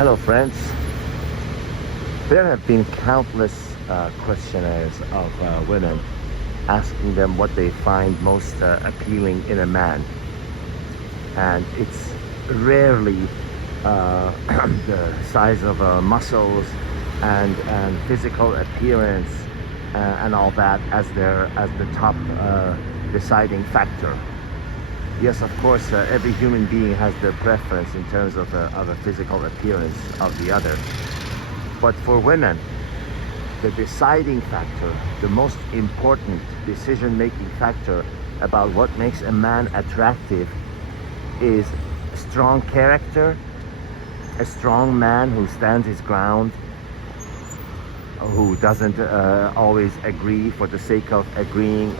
Hello friends. There have been countless questionnaires of women asking them what they find most appealing in a man, and it's rarely the size of muscles and physical appearance and all that as the top deciding factor. Yes, of course, every human being has their preference in terms of a physical appearance of the other. But for women, the deciding factor, the most important decision-making factor about what makes a man attractive is strong character, a strong man who stands his ground, who doesn't always agree for the sake of agreeing.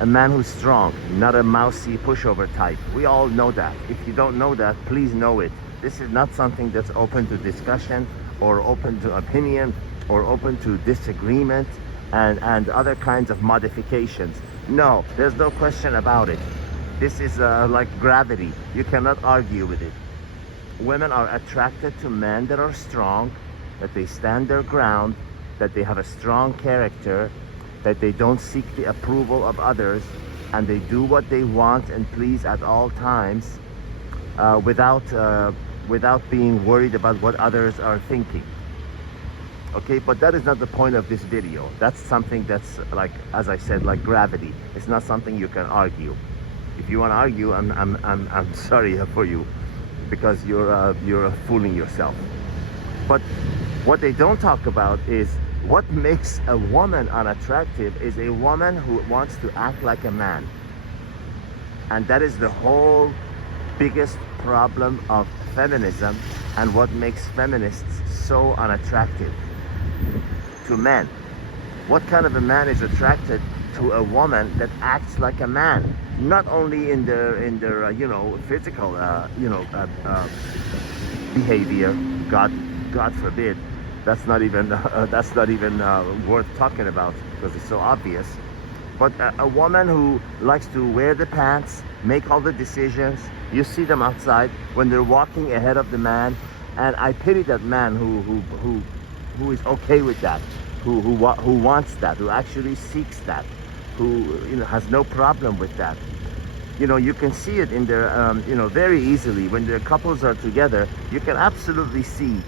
A man who's strong, not a mousy pushover type. We all know that. If you don't know that, please know it. This is not something that's open to discussion or open to opinion or open to disagreement and other kinds of modifications. No, there's no question about it. This is like gravity. You cannot argue with it. Women are attracted to men that are strong, that they stand their ground, that they have a strong character, that they don't seek the approval of others, and they do what they want and please at all times without being worried about what others are thinking. Okay, but that is not the point of this video. That's something that's, like, as I said, like gravity. It's not something you can argue. If you want to argue, I'm sorry for you, because you're fooling yourself. But what they don't talk about is what makes a woman unattractive is a woman who wants to act like a man. And that is the whole biggest problem of feminism and what makes feminists so unattractive to men. What kind of a man is attracted to a woman that acts like a man? Not only in their physical behavior, God forbid. That's not even worth talking about because it's so obvious. But a woman who likes to wear the pants, make all the decisions. You see them outside when they're walking ahead of the man, and I pity that man who is okay with that, who wants that, who actually seeks that, who has no problem with that. You can see it in their very easily when their couples are together. You can absolutely see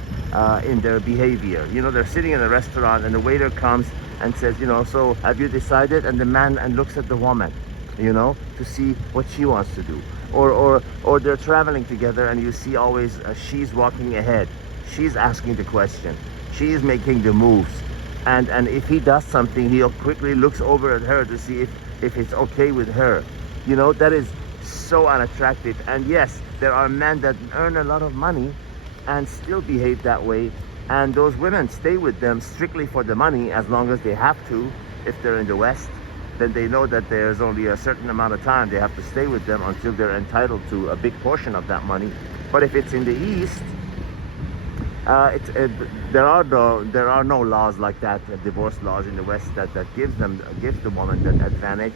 in their behavior. They're sitting in a restaurant and the waiter comes and says, so have you decided? And the man looks at the woman, to see what she wants to do. Or they're traveling together and you see always she's walking ahead. She's asking the question. She's making the moves. And if he does something, he quickly looks over at her to see if it's okay with her. That is so unattractive. And yes, there are men that earn a lot of money and still behave that way, and those women stay with them strictly for the money, as long as they have to. If they're in the West, then they know that there's only a certain amount of time they have to stay with them until they're entitled to a big portion of that money. But if it's in the East, there are no laws like that, divorce laws in the West that gives the woman that advantage.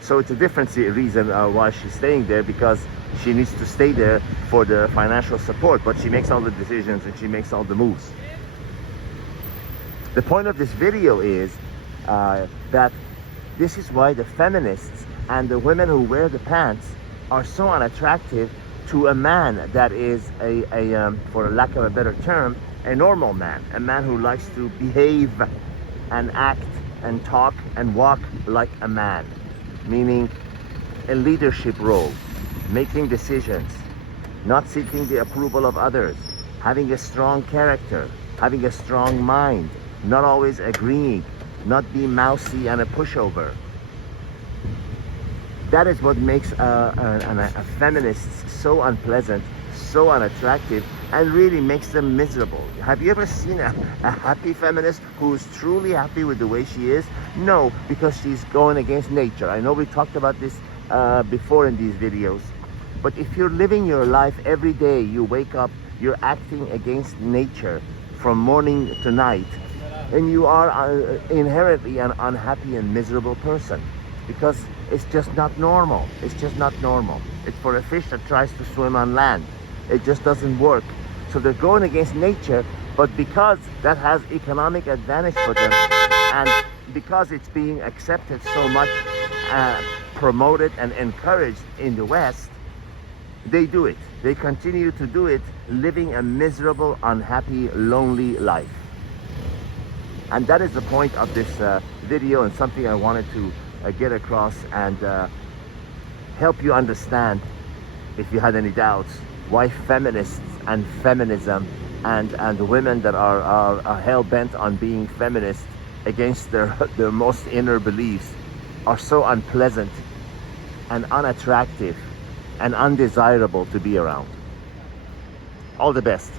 So it's a different reason why she's staying there, because she needs to stay there for the financial support, but she makes all the decisions and she makes all the moves. The point of this video is that this is why the feminists and the women who wear the pants are so unattractive to a man that is for lack of a better term, a normal man, a man who likes to behave and act and talk and walk like a man. Meaning a leadership role, making decisions, not seeking the approval of others, having a strong character, having a strong mind, not always agreeing, not being mousy and a pushover. That is what makes a feminist so unpleasant, so unattractive, and really makes them miserable. Have you ever seen a happy feminist who's truly happy with the way she is? No, because she's going against nature. I know we talked about this before in these videos, but if you're living your life every day, you wake up, you're acting against nature from morning to night, and you are inherently an unhappy and miserable person, because it's just not normal. It's just not normal. It's for a fish that tries to swim on land. It just doesn't work. So they're going against nature, but because that has economic advantage for them, and because it's being accepted so much, promoted and encouraged in the West, they do it. They continue to do it, living a miserable, unhappy, lonely life. And that is the point of this video, and something I wanted to get across and help you understand, if you had any doubts, why feminists and feminism and women that are hell-bent on being feminists against their most inner beliefs are so unpleasant and unattractive and undesirable to be around. All the best.